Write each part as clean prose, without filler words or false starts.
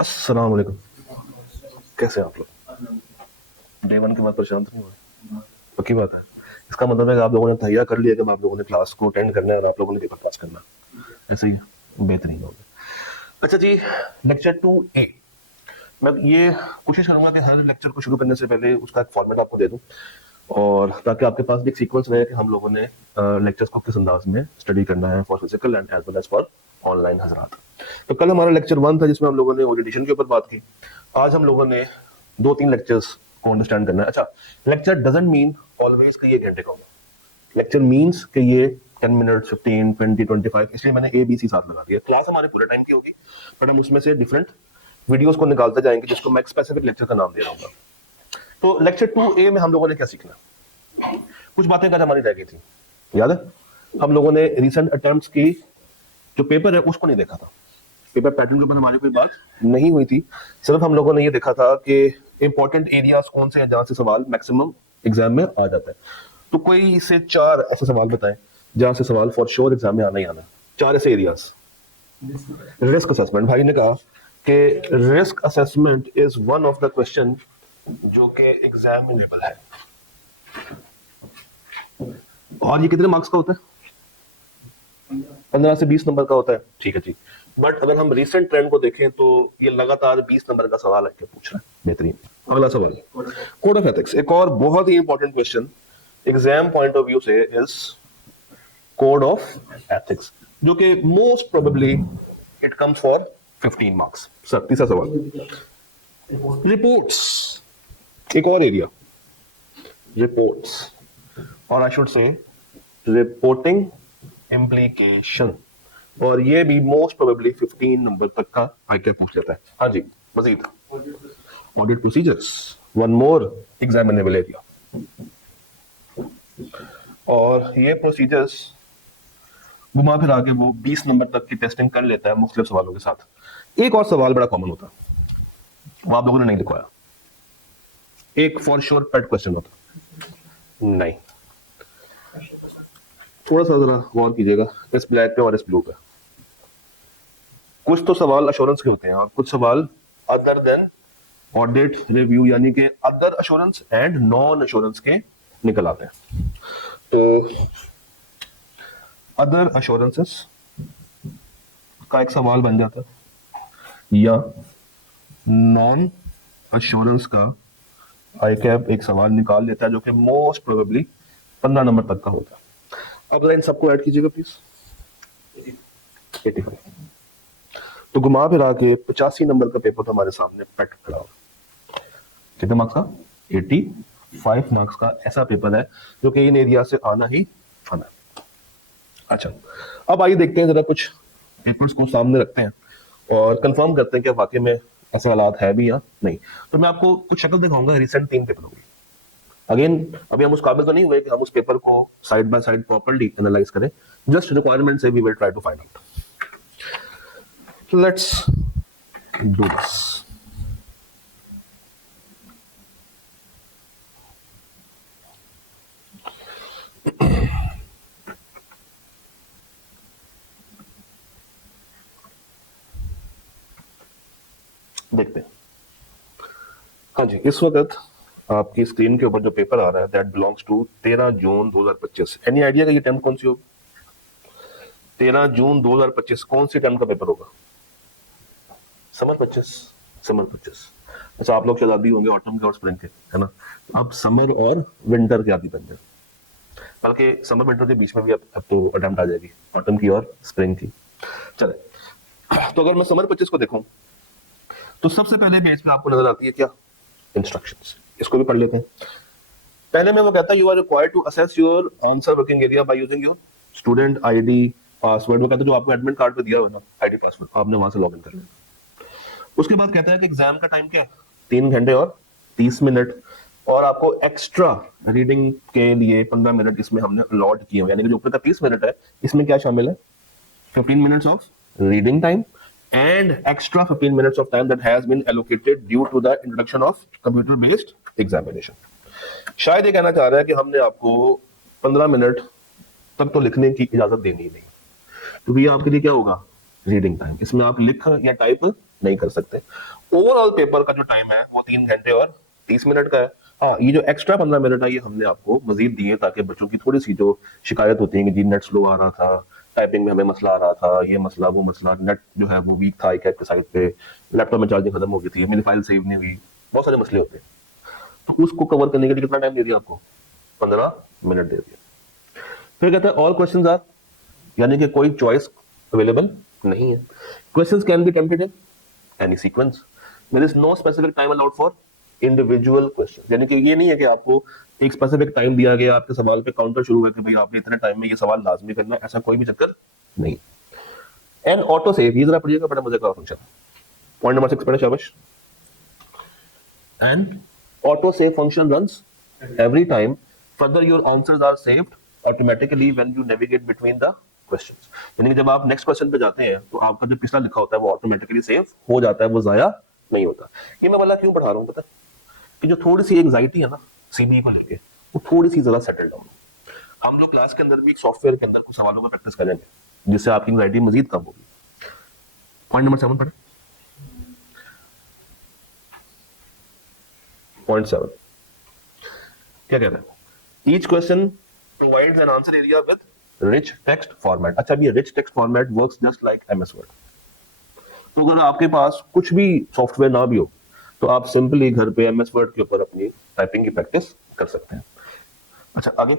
अस्सलाम वालेकुम। कैसे हैं आप लोग? डे वन के बाद परेशान तो नहीं हुए? पक्की बात है। इसका मतलब है कि आप लोगों ने तैयार कर लिया कि अब आप लोगों ने क्लास को अटेंड करना है और आप लोगों ने पेपर पास करना है। ऐसे ही बेहतरीन होगा। अच्छा जी, लेक्चर 2A। मैं ये कोशिश करूंगा कि हर लेक्चर को शुरू करने से पहले उसका एक फॉर्मेट आपको दे दूं, और ताकि आपके पास भी एक सीक्वेंस रहे कि हम लोगों ने लेक्चर्स को किस अंदाज में स्टडी करना है for physical and as well as for online हजरात। तो कल हमारा लेक्चर 1 था जिसमें हम लोगों ने ओरिएंटेशन के ऊपर बात की। आज हम लोगों ने दो तीन लेक्चर्स को अंडरस्टैंड करना है। अच्छा, लेक्चर डजंट मीन ऑलवेज कि ये घंटे का होगा। लेक्चर मीन्स कि ये 10 मिनट, 15, 20, 25, इसलिए मैंने ABC साथ लगा दिया। क्लास हमारे पूरे टाइम की होगी, बट हम उसमें से डिफरेंट वीडियोस को निकालते जाएंगे जिसको मैं स्पेसिफिक लेक्चर का नाम दे रहा हूँ। तो लेक्चर 2A में हम लोगों ने क्या सीखना? कुछ बातें कल हमारी रह गई थी, याद है? हम लोगों ने रिसेंट अटेम्प्ट्स की जो पेपर है उसको नहीं देखा था। पेपर पैटर्न के ऊपर हमारी कोई बात नहीं हुई थी। सिर्फ हम लोगों ने ये देखा था कि इंपॉर्टेंट एरियाज कौन से हैं जहां से सवाल मैक्सिमम एग्जाम में आ जाता है। तो कोई से चार ऐसे सवाल बताएं जहां से सवाल फॉर श्योर एग्जाम में आना ही आना है। चार ऐसे एरियाज। रिस्क असेसमेंट, भाई ने कहा कि risk assessment is one of the question जो कि एग्जामिनेबल है। और ये कितने मार्क्स का होता है? 15 से 20 नंबर का होता है, ठीक है जी। बट अगर हम रिसेंट ट्रेंड को देखें तो ये लगातार 20 नंबर का सवाल है, पूछ रहा है। बेहतरीन। अगला सवाल, कोड ऑफ एथिक्स। एक और बहुत ही important question exam point of view से इज कोड ऑफ एथिक्स, जो कि most probably it comes for 15 marks. Sir तीसरा सवाल, रिपोर्ट्स। एक और एरिया, रिपोर्ट्स, और I should say reporting implication, और ये भी मोस्ट प्रोबेबली 15 नंबर तक का आईक्यू पूछ लेता है। हाँ जी, Majeed audit procedures, one more examinable area. और ये प्रोसीजर्स घुमा फिरा के वो 20 नंबर तक की टेस्टिंग कर लेता है मुख्तलिफ सवालों के साथ। एक और सवाल बड़ा कॉमन होता है, वो आप लोगों ने नहीं लिखवाया। एक फॉर श्योर पेट क्वेश्चन होता नहीं। थोड़ा सा जरा गौर कीजिएगा इस ब्लैक पे और इस ब्लू पे। कुछ तो सवाल अश्योरेंस के होते हैं और कुछ सवाल अदर देन ऑडिट रिव्यू, यानी कि other assurance and non assurance के निकल आते हैं। तो अदर अश्योरेंसेस का एक सवाल बन जाता है, या नॉन अश्योरेंस का आई कैप एक सवाल निकाल लेता है जो कि मोस्ट प्रोबेबली 15 नंबर तक का होता है। अब इन सबको ऐड कीजिएगा प्लीज। 85। तो घुमा फिरा के 85 नंबर का पेपर तो हमारे सामने पेट खड़ा हो। कितने मार्क्स का? 85 मार्क्स का ऐसा पेपर है जो कि इन एरिया से आना ही आना है। अच्छा, अब आइए देखते हैं जरा कुछ पेपर्स को सामने रखते हैं और कंफर्म करते हैं कि वाकई में ऐसा हालात है भी या नहीं। तो मैं आपको कुछ शक्ल दिखाऊंगा रिसेंट 3 पेपरों की। अगेन अभी हम उस काबिल तो नहीं हुए कि हम उस पेपर को side by side properly analyse करें। जस्ट रिक्वायरमेंट से we will try to find out. Let's do this. देखते हैं। हाँ जी, इस वक्त आपकी स्क्रीन के ऊपर जो पेपर आ रहा है that belongs to 13 June 2025। Any idea का ये अटेम्प्ट कौन सी होगी? 13 जून 2025 कौन सी अटेम्प्ट का पेपर होगा? समर 25। समर 25। अच्छा, आप लोग शायद आदि होंगे ऑटम के और स्प्रिंग के, है ना? अब समर और विंटर के आदि बन जाए, बल्कि समर विंटर के बीच में भी अब तो अटेम्प्ट आ जाएगी ऑटम की और स्प्रिंग की। चले, तो अगर मैं समर 25 को देखूं तो सबसे पहले पेज पे आपको नजर आती है क्या? इंस्ट्रक्शंस। इसको भी पढ़ लेते हैं। पहले में वो कहता है you are required to access your answer working area by using your student ID password. वो कहता है जो आपको एडमिट कार्ड पे दिया हुआ है ना आईडी पासवर्ड, आपने वहां से लॉग इन कर लेना। उसके बाद कहता है कि एग्जाम का टाइम क्या है? 3 घंटे और 30 मिनट, और आपको एक्स्ट्रा रीडिंग के लिए 15 मिनट इसमें हमने अलॉट किए हुए, यानी कि जो ऊपर का 30 मिनट है इसमें क्या शामिल है? 15 minutes of reading time and extra 15 minutes of time that has been allocated due to the introduction of computer based examination। शायद ये कहना चाह रहा है कि हमने आपको 15 मिनट तक तो लिखने की इजाजत देनी ही नहीं, तो ये आपके लिए क्या होगा? Reading time. इसमें आप लिख या टाइप नहीं कर सकते। ओवरऑल पेपर का जो टाइम है वो 3 घंटे और 30 मिनट का है। हाँ, ये जो एक्स्ट्रा 15 मिनट है ये हमने आपको मजीद दिए ताकि बच्चों की थोड़ी सी जो शिकायत होती है कि जी नेट स्लो आ रहा था, टाइपिंग में हमें मसला आ रहा था, ये मसला वो मसला, नेट जो है वो वीक था एक साइड पे, लैपटॉप में चार्जिंग खत्म हो गई थी, मेरी फाइल सेव नहीं हुई, बहुत सारे मसले होते हैं। तो उसको कवर करने के लिए कितना टाइम दे दिया आपको? 15 मिनट दे दिया। फिर कहते हैं ऑल क्वेश्चंस आर, यानी कि कोई चॉइस अवेलेबल नहीं है। Questions can be tentative, any sequence, there is no specific time allowed for individual question, यानी कि ये नहीं है कि आपको एक स्पेसिफिक टाइम दिया गया, आपके सवाल पे काउंटर शुरू हुआ कि भाई आपने इतने टाइम में ये सवाल लाजमी करना है, ऐसा कोई भी चक्कर नहीं। एंड ऑटो सेव, ये जरा पढ़िएगा, बड़ा मजे का फंक्शन। पॉइंट नंबर 6 पढ़े शाबाश। And auto save function runs every time further your answers are saved automatically when you navigate between the questions, यानी कि जब आप नेक्स्ट क्वेश्चन पे जाते हैं तो आपका जो पिछला लिखा होता है वो ऑटोमेटिकली सेव हो जाता है, वो जाया नहीं होता। ये मैं वाला क्यों पढ़ा रहा हूँ पता है? कि जो थोड़ी सी एंजाइटी है ना सीबीए को लेके, वो थोड़ी सी जरा सेटल डाउन। हम लोग क्लास के अंदर भी एक सॉफ्टवेयर के अंदर कुछ सवालों का प्रैक्टिस करेंगे जिससे आपकी एंजाइटी मजीद कम होगी। पॉइंट नंबर 7 पढ़े। पॉइंट 7 क्या कहता है? Each question provides an answer area with rich text format. अच्छा, भी rich text format works just like MS word. तो अगर आपके पास कुछ भी सॉफ्टवेयर ना भी हो तो आप सिंपली घर पे एमएस वर्ड के ऊपर अपनी टाइपिंग की प्रैक्टिस कर सकते हैं। अच्छा आगे,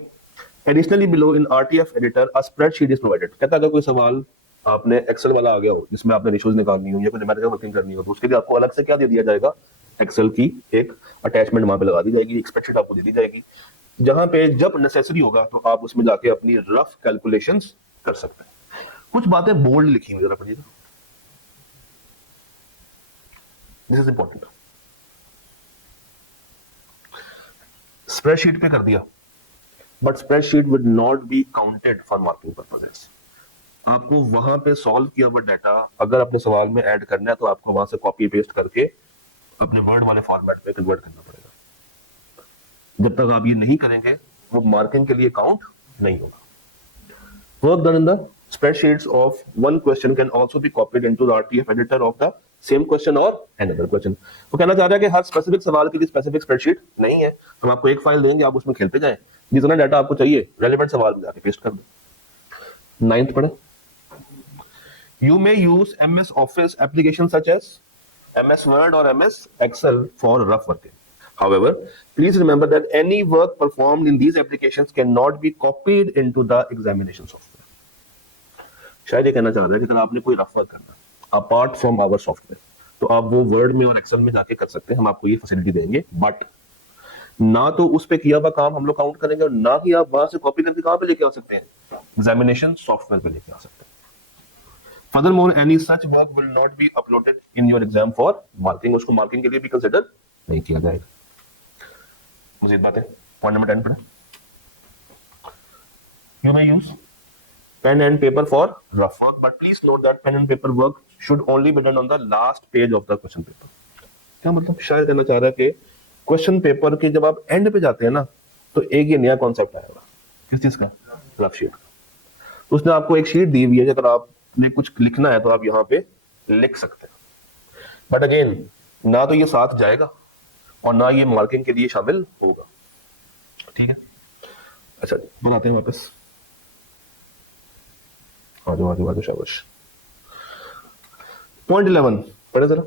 additionally below in RTF editor a spreadsheet is provided. कहता है अगर कोई सवाल आपने एक्सेल वाला आ गया हो जिसमें आपने रेशियोज निकालनी हो या कोई न्यूमेरिकल वर्किंग करनी हो तो उसके लिए आपको अलग से क्या दे दिया जाएगा? एक्सेल की एक अटैचमेंट वहां पे लगा दी जाएगी, एक स्प्रेडशीट आपको दे दी जाएगी, जहां पे जब नेसेसरी होगा तो आप उसमें जाके अपनी रफ कैलकुलेशंस कर सकते हैं। कुछ बातें बोल्ड लिखी हुई जरा पढ़िएगा, दिस इज इंपॉर्टेंट। स्प्रेडशीट पे कर दिया, but spreadsheet would not be counted for marking purposes. आपको वहां पे सॉल्व किया हुआ डाटा अगर अपने सवाल में ऐड करना है तो आपको वहां से कॉपी पेस्ट करके अपने वर्ड वाले फॉर्मेट में कन्वर्ट करना पड़ेगा। जब तक आप ये नहीं करेंगे वो मार्किंग के लिए काउंट नहीं होगा। Work done in the spreadsheets of one question can also be copied into the RTF editor of the same question or another question। वो कहना चाह रहा है कि हर स्पेसिफिक सवाल के लिए स्पेसिफिक स्प्रेडशीट नहीं है, हम आपको एक फाइल देंगे, आप उसमें खेलते जाएं, जितना डाटा आपको चाहिए रेलेवेंट सवाल में जाके पेस्ट कर दो। 9th पढ़े। You may use MS Office applications such as MS Word or MS Excel for rough working. However, please remember that any work performed in these applications cannot be copied into the examination software. शायद ये कहना चाह रहा है कि अगर आपने कोई रफ वर्क करना अपार्ट फ्रॉम आवर सॉफ्टवेयर तो आप वो वर्ड में और एक्सेल में जाके कर सकते हैं, हम आपको ये फैसिलिटी देंगे, बट ना तो उस पे किया हुआ काम हम लोग काउंट करेंगे और ना ही आप वहां से कॉपी करके कहां पे लेके आ सकते हैं? एग्जामिनेशन सॉफ्टवेयर पे लेके आ सकते हैं। Furthermore, any such work will not be uploaded in your exam for marking। उसको मार्किंग के लिए भी कंसिडर नहीं किया जाएगा। मजीद बातें, पॉइंट नंबर 10 पढ़े। You may use pen and paper for rough work, but please note that pen and paper work should only be done on the last page of the question paper। क्या मतलब? शायद कहना चाह रहा है कि question paper के जब आप एंड पे जाते हैं ना तो एक ये नया कॉन्सेप्ट आएगा। किस चीज का? रफ शीट का। तो उसने आपको एक शीट दी हुई है, अगर आपने कुछ लिखना है तो आप यहाँ पे लिख सकते हैं, बट अगेन ना तो ये साथ जाएगा और ना ये मार्किंग के लिए शामिल होगा। ठीक है, अच्छा बनाते हैं वापस। आजो शाबाश। पॉइंट 11 पढ़े जरा,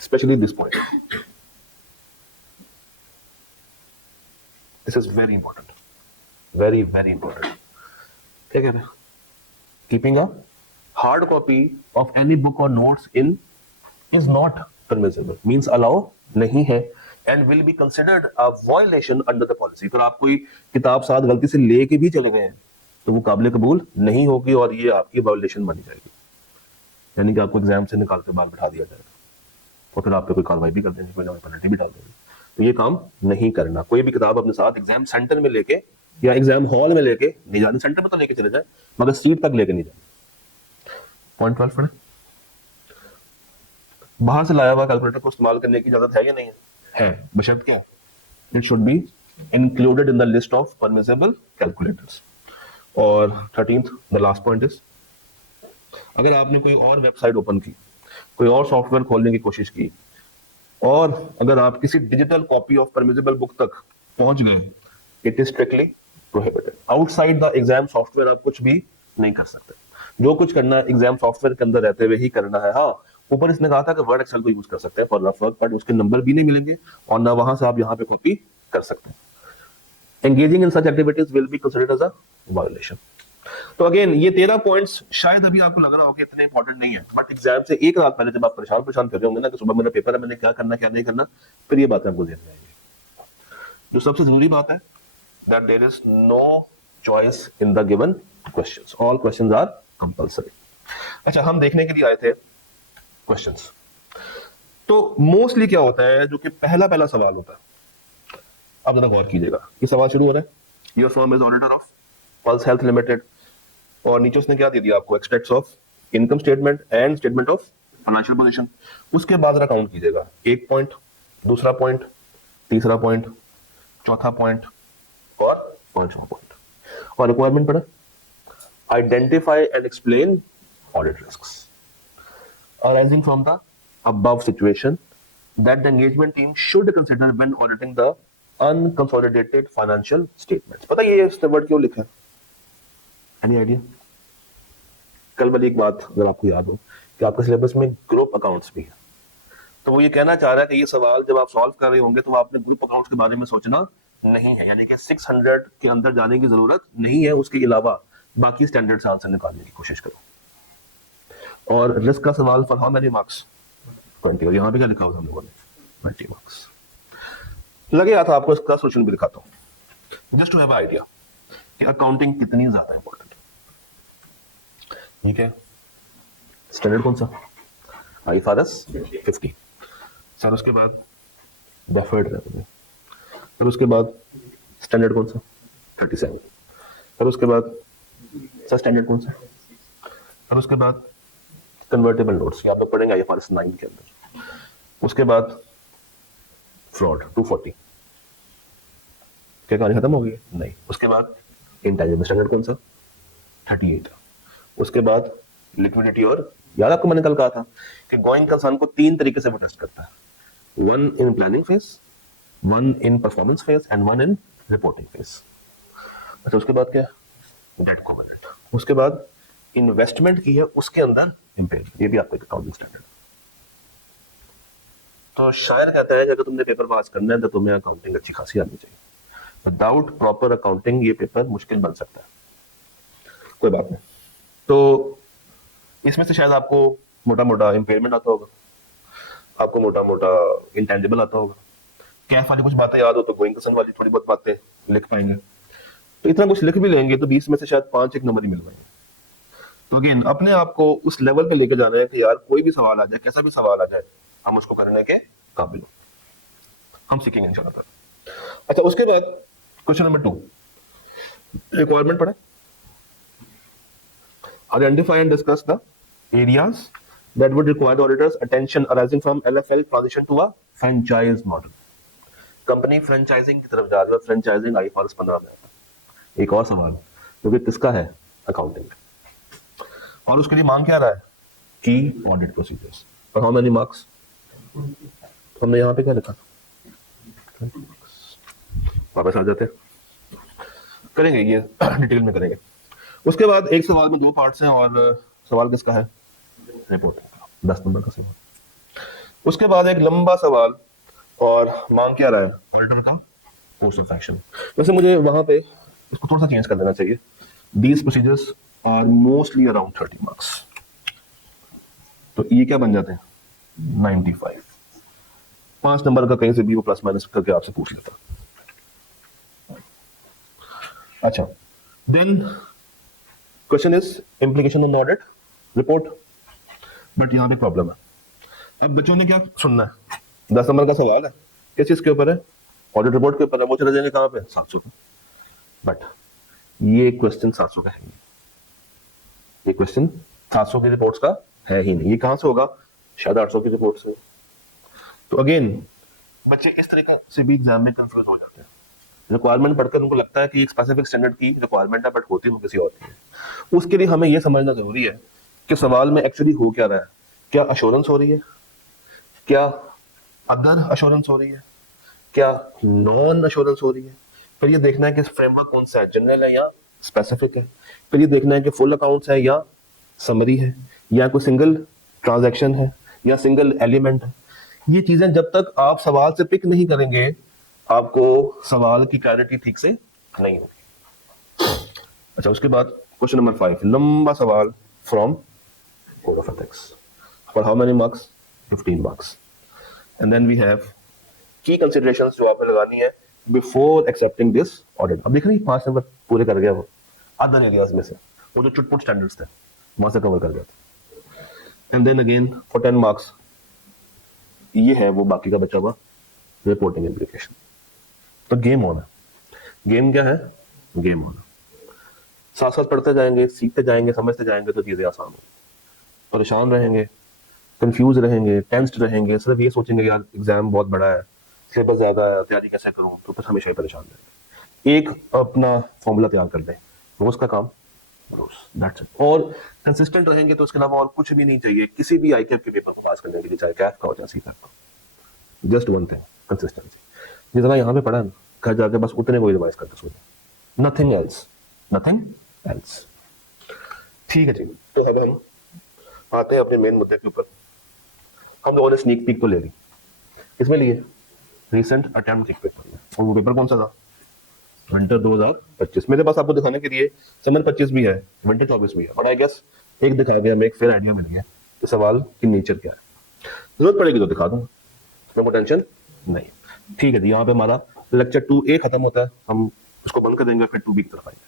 specially this point, this is very important, very very important. क्या कह रहे हैं? Keeping a hard copy of any book और notes in is not permissible, means allow नहीं है, and will be considered a violation under the policy. तो आप कोई किताब साथ गलती से लेके भी चले गए हैं तो वो काबिल कबूल नहीं होगी और ये आपकी वायलेशन बनी जाएगी, यानी कि आपको एग्जाम से निकाल के बाहर बैठा दिया जाएगा और फिर आप पे कोई कार्रवाई भी कर देंगे, कोई नई पेनल्टी भी डाल देंगे। तो ये काम नहीं करना। कोई भी किताब अपने साथ एग्जाम सेंटर में लेके या एग्जाम हॉल में लेके नहीं जानी, सेंटर में तो लेके चले जाए मगर सीट तक लेके नहीं जाए। पॉइंट 12 पढ़े। बाहर से लाया हुआ कैलकुलेटर को इस्तेमाल करने की इजाजत है या नहीं है? है, बशर्त क्या? It should be included in the list of permissible calculators. और 13th the last point is, अगर आपने कोई और वेबसाइट ओपन की कोई और सॉफ्टवेयर खोलने की कोशिश की, और अगर आप किसी digital copy of permissible book तक पहुंच गए, it is strictly prohibited. Outside the exam software आप कुछ भी नहीं कर सकते। जो कुछ करना है एग्जाम सॉफ्टवेयर के अंदर रहते हुए ही करना है। हाँ, ऊपर इसने कहा था कि वर्ड एक्सेल को यूज कर सकते हैं फॉर रफ वर्क, बट उसके नंबर भी नहीं मिलेंगे और ना वहां से आप यहाँ पे कॉपी कर सकते हैं। Engaging in such activities will be considered as a violation. तो अगेन ये 13 पॉइंट्स शायद अभी आपको लग रहा हो कि इतने इंपॉर्टेंट नहीं है, बट एग्जाम से एक रात पहले जब आप परेशान कर रहे होंगे ना कि सुबह मेरा पेपर है, मैंने क्या करना क्या नहीं करना, फिर ये बातें आपको ध्यान में आएंगी। जो सबसे जरूरी बात है that there is no choice in the given questions, all questions are compulsory। अच्छा, हम देखने के लिए आए थे questions। तो मोस्टली क्या होता है, जो कि पहला सवाल होता है, आप जरा गौर कीजिएगा। ये सवाल शुरू हो रहा है, your firm is auditor of pulse health limited, और नीचे उसने क्या दे दिया आपको, extracts of income statement and statement of financial position. उसके बाद जरा काउंट कीजिएगा, एक पॉइंट, दूसरा पॉइंट, तीसरा पॉइंट, चौथा पॉइंट और पांचवा पॉइंट। और रिक्वायरमेंट पढ़ा, identify and explain audit risks arising from the above situation that the engagement team should consider when auditing the unconsolidated financial statements। पता है ये वर्ड क्यों लिखा है? Any idea? कल वाली एक बात अगर आपको याद हो कि आपके सिलेबस में ग्रुप अकाउंट्स भी है, तो वो ये कहना चाह रहा है कि ये सवाल जब आप सॉल्व कर रहे होंगे तो आपने ग्रुप अकाउंट्स के बारे में सोचना नहीं है, यानी कि 600 के अंदर जाने की जरूरत नहीं है, उसके अलावा बाकी स्टैंडर्ड से आंसर निकालने की कोशिश करो। और रिस्क का सवाल फॉर हाउ मेनी मार्क्स? 20। और यहाँ पे क्या लिखा हुआ हम लोगों ने? 20 मार्क्स। लगे था आपको इसका सोल्यूशन भी दिखाता हूँ, जस्ट टू हैव आइडिया कि अकाउंटिंग कितनी ज्यादा इंपॉर्टेंट है। ठीक है, स्टैंडर्ड कौन सा? IFRS 50 सर, उसके बाद डेफर्ड रेवेन्यू, फिर उसके बाद स्टैंडर्ड कौन सा? 37, फिर उसके बाद सर स्टैंडर्ड कौन सा? फिर उसके बाद कन्वर्टेबल नोट्स, आप लोग पढ़ेंगे IFRS 9 के अंदर। उसके बाद फ्रॉड 240। क्या कहानी खत्म हो गई? नहीं। उसके बाद इंटेंजिबल स्टैंडर्ड कौन सा? 38। उसके बाद लिक्विडिटी, और याद आपको मैंने कल कहा था कि गोइंग कंसर्न को 3 तरीके से वो टेस्ट करता है, 1 in planning phase, 1 in performance phase and 1 in reporting phase. अच्छा, उसके बाद क्या? Debt coverage. उसके बाद इन्वेस्टमेंट की है उसके अंदर इम्पेयरमेंट, ये भी आपका अकाउंटिंग स्टैंडर्ड। तो शायर कहता है कि अगर तुमने पेपर पास करना है तो तुम्हें अकाउंटिंग अच्छी खासी आनी चाहिए। विदाउट प्रॉपर अकाउंटिंग ये पेपर मुश्किल बन सकता है। कोई बात नहीं। तो इसमें से शायद आपको मोटा मोटा इम्पेयरमेंट आता होगा, आपको मोटा मोटा इंटेंजिबल आता होगा, कैफ वाली कुछ बातें याद हो तो गोइंग कंसर्न वाली थोड़ी बहुत बातें लिख पाएंगे। तो इतना कुछ लिख भी लेंगे तो 20 में से शायद 5 एक नंबर ही मिल पाएंगे। तो अगेन अपने आप को उस लेवल पे लेके जाना है कि यार कोई भी सवाल आ जाए, कैसा भी सवाल आ जाए, हम उसको करने के काबिल हो, हम सीखेंगे इंशाल्लाह। अच्छा, उसके बाद क्वेश्चन नंबर 2, रिक्वायरमेंट पढ़ा, identify and discuss the areas that would require the auditor's attention arising from LFL transition to a franchise model। Company franchising की तरफ जा रही है, फ्रेंचाइजिंग IFRS 15 में। एक और सवाल जो कि किसका है? अकाउंटिंग। और उसके लिए मांग क्या रहा है? की ऑडिट प्रोसीजर्स। और हाउ मेनी मार्क्स? हमने यहाँ पे क्या लिखा? वापस आ जाते हैं, करेंगे ये डिटेल में करेंगे। उसके बाद एक सवाल में 2 पार्ट्स हैं, और सवाल किसका है? रिपोर्टिंग का, 10 नंबर का सवाल। उसके बाद एक लंबा सवाल, और मांग क्या रहा है? ऑडिटर का कोर्स ऑफ एक्शन। वैसे मुझे वहां पे इसको थोड़ा सा चेंज कर देना चाहिए। These procedures are mostly around 30 marks. तो ये क्या बन जाते हैं? 95। 5 नंबर का कहीं से भी वो प्लस माइनस करके आपसे पूछ लेता। अच्छा, then question is implication on audit report. But यहाँ पे प्रॉब्लम है। अब बच्चों ने क्या सुनना है? 10 नंबर का सवाल है, किस चीज के ऊपर है? ऑडिट रिपोर्ट के ऊपर है। वो चले जाएंगे कहाँ पे? 700 पे। बट ये क्वेश्चन 700 का है नहीं, ये क्वेश्चन 700 की रिपोर्ट्स का है ही नहीं। ये कहां से होगा? शायद 800 की रिपोर्ट से। तो अगेन बच्चे इस तरीके से भी एग्जाम में कंफ्यूज हो जाते हैं। रिक्वायरमेंट पढ़कर उनको लगता है कि एक स्पेसिफिक स्टैंडर्ड की रिक्वायरमेंट है, बट होती वो किसी और की है। उसके लिए हमें यह समझना जरूरी है कि सवाल में एक्चुअली हो क्या रहा है। क्या अश्योरेंस हो रही है, क्या अदर अश्योरेंस हो रही है, क्या नॉन अश्योरेंस हो रही है। फिर ये देखना है कि फ्रेमवर्क कौन सा है, जनरल है या स्पेसिफिक है। फिर ये देखना है कि फुल अकाउंट्स है या समरी है, या कोई सिंगल ट्रांजैक्शन है या सिंगल एलिमेंट है। ये चीजें जब तक आप सवाल से पिक नहीं करेंगे, आपको सवाल की क्लैरिटी ठीक से नहीं होगी। अच्छा, उसके बाद क्वेश्चन नंबर 5, लंबा सवाल from code of ethics. For how many marks? 15 marks. And then we have key considerations जो आपने लगानी है बिफोर एक्सेप्टिंग दिस ऑडिट। अब देख रहे हैं 5 नंबर पूरे कर गया, वो अदर एरियाज में से वो जो चुटपुट स्टैंडर्ड्स थे वहां से कवर कर गया था। And then again for 10 marks ये है वो बाकी का बचा हुआ रिपोर्टिंग इम्प्लीकेशन। तो गेम होना, गेम क्या है? गेम होना। साथ साथ पढ़ते जाएंगे, सीखते जाएंगे, समझते जाएंगे तो चीजें आसान होंगी। परेशान रहेंगे, कंफ्यूज रहेंगे, टेंस्ड रहेंगे, सिर्फ ये सोचेंगे यार एग्जाम बहुत बड़ा है, सिलेबस ज्यादा है, तैयारी कैसे करूं, तो फिर हमेशा ही परेशान रहेंगे। एक अपना फॉर्मूला तैयार कर दें, रोज का काम रोज, दैट्स इट। और कंसिस्टेंट रहेंगे तो उसके अलावा और कुछ भी नहीं चाहिए किसी भी आईकेएफ के पेपर को पास करने के लिए, चाहे कैफ का हो चाहे सीकैफ का। Just one thing, consistency. जितना यहाँ पे पढ़ा ना, घर जाके बस उतने को रिवाइज करके सो जाओ, नथिंग एल्स, नथिंग एल्स। ठीक है जी, तो अब हम आते हैं अपने मेन मुद्दे के ऊपर। हम लोगों ने स्नीक पीक तो ले ली, इसमें लिए रिसेंट अटेम्प्ट पेपर में, और वो पेपर कौन सा था? विंटर 2025। मेरे पास आपको दिखाने के लिए समर 25 भी है, विंटर 24 भी है, बट आई गेस एक दिखा गया, हमें एक फेयर आइडिया मिल गया कि सवाल की नेचर क्या है। जरूरत पड़ेगी तो दिखा दूंगा, इसमें कोई टेंशन नहीं। ठीक है जी, यहाँ पे हमारा लेक्चर 2A खत्म होता है, हम उसको बंद कर देंगे, फिर 2B की तरफ आएंगे।